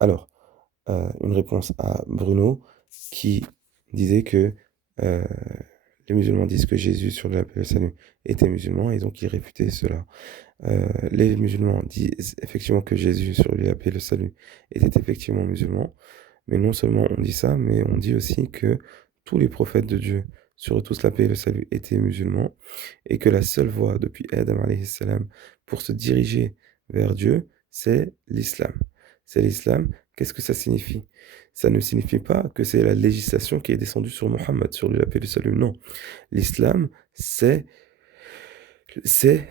Alors, une réponse à Bruno qui disait que euh, les musulmans disent que Jésus sur la paix et le salut était musulman et donc il réfutait cela. Les musulmans disent effectivement que Jésus sur lui la paix et le salut était effectivement musulman, mais non seulement on dit ça, mais on dit aussi que tous les prophètes de Dieu sur eux tous la paix et le salut étaient musulmans et que la seule voie depuis Adam alayhi salam pour se diriger vers Dieu, c'est l'islam. C'est l'islam. Qu'est-ce que ça signifie? Ça ne signifie pas que c'est la législation qui est descendue sur Mohammed, sur lui la paix et le salut. Non. L'islam, c'est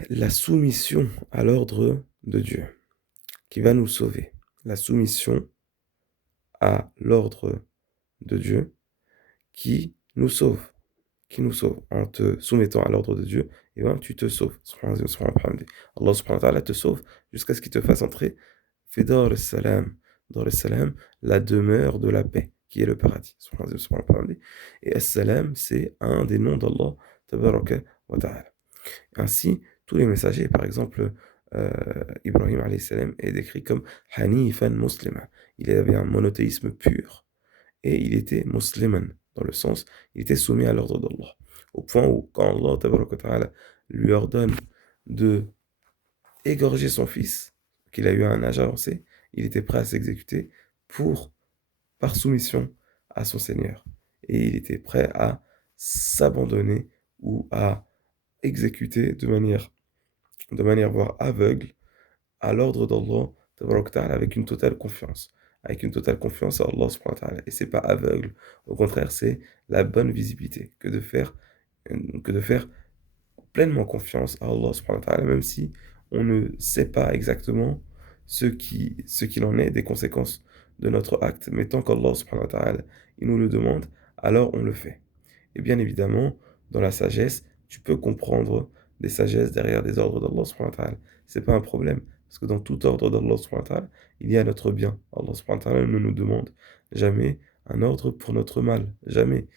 la soumission à l'ordre de Dieu qui va nous sauver. La soumission à l'ordre de Dieu qui nous sauve. Qui nous sauve. En te soumettant à l'ordre de Dieu, et ben, tu te sauves. Allah subhanahu wa ta'ala te sauve jusqu'à ce qu'il te fasse entrer Fidar al-Salam. Dans le salam, la demeure de la paix, qui est le paradis. Et As-Salam, c'est un des noms d'Allah, tabaraka wa ta'ala. Ainsi, tous les messagers, par exemple, Ibrahim alayhi salam est décrit comme Hanifan muslima. Il avait un monothéisme pur et il était musliman, dans le sens, il était soumis à l'ordre d'Allah. Au point où, quand Allah tabaraka wa ta'ala, lui ordonne de égorger son fils, qu'il a eu un âge avancé, il était prêt à s'exécuter pour, par soumission à son Seigneur. Et il était prêt à s'abandonner ou à exécuter de manière voire aveugle à l'ordre d'Allah tabaraka wa ta'ala, avec une totale confiance. Avec une totale confiance à Allah subhanahu wa ta'ala. Et c'est pas aveugle. Au contraire, c'est la bonne visibilité que de faire pleinement confiance à Allah subhanahu wa ta'ala, même si on ne sait pas exactement ce qu'il en est des conséquences de notre acte. Mais tant qu'Allah subhanahu wa ta'ala, il nous le demande, alors on le fait. Et bien évidemment, dans la sagesse, tu peux comprendre des sagesses derrière des ordres d'Allah subhanahu wa ta'ala. C'est pas un problème, parce que dans tout ordre d'Allah subhanahu wa ta'ala, il y a notre bien. Allah subhanahu wa ta'ala ne nous demande jamais un ordre pour notre mal. Jamais.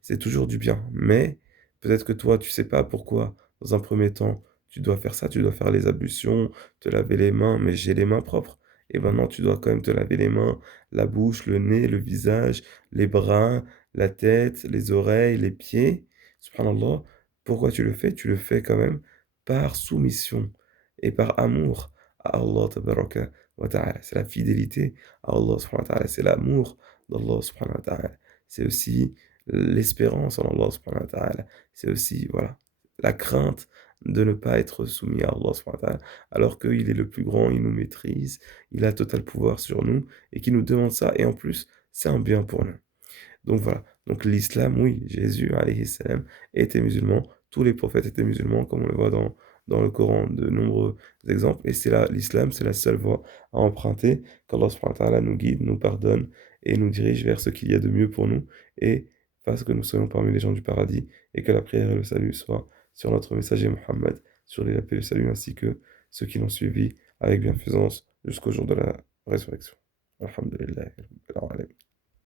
C'est toujours du bien. Mais peut-être que toi, tu sais pas pourquoi, dans un premier temps, tu dois faire ça, tu dois faire les ablutions, te laver les mains, mais j'ai les mains propres. Et maintenant, tu dois quand même te laver les mains, la bouche, le nez, le visage, les bras, la tête, les oreilles, les pieds. Subhanallah, pourquoi tu le fais? Tu le fais quand même par soumission et par amour à Allah tabaraka wa ta'ala. C'est la fidélité à Allah subhanahu wa ta'ala. C'est l'amour d'Allah subhanahu wa ta'ala. C'est aussi l'espérance en Allah subhanahu wa ta'ala. C'est aussi, voilà, la crainte de ne pas être soumis à Allah subhanahu wa ta'ala, alors qu'il est le plus grand, il nous maîtrise, il a total pouvoir sur nous, et qu'il nous demande ça, et en plus, c'est un bien pour nous. Donc voilà. Donc l'islam, oui, Jésus, alayhi salam, était musulman. Tous les prophètes étaient musulmans, comme on le voit dans le Coran, de nombreux exemples. Et c'est là, l'islam, c'est la seule voie à emprunter, qu'Allah subhanahu wa ta'ala nous guide, nous pardonne et nous dirige vers ce qu'il y a de mieux pour nous et fasse que nous soyons parmi les gens du paradis et que la prière et le salut soient sur notre messager Mohammed, sur les appels et le salut, ainsi que ceux qui l'ont suivi avec bienfaisance jusqu'au jour de la résurrection. Alhamdulillah.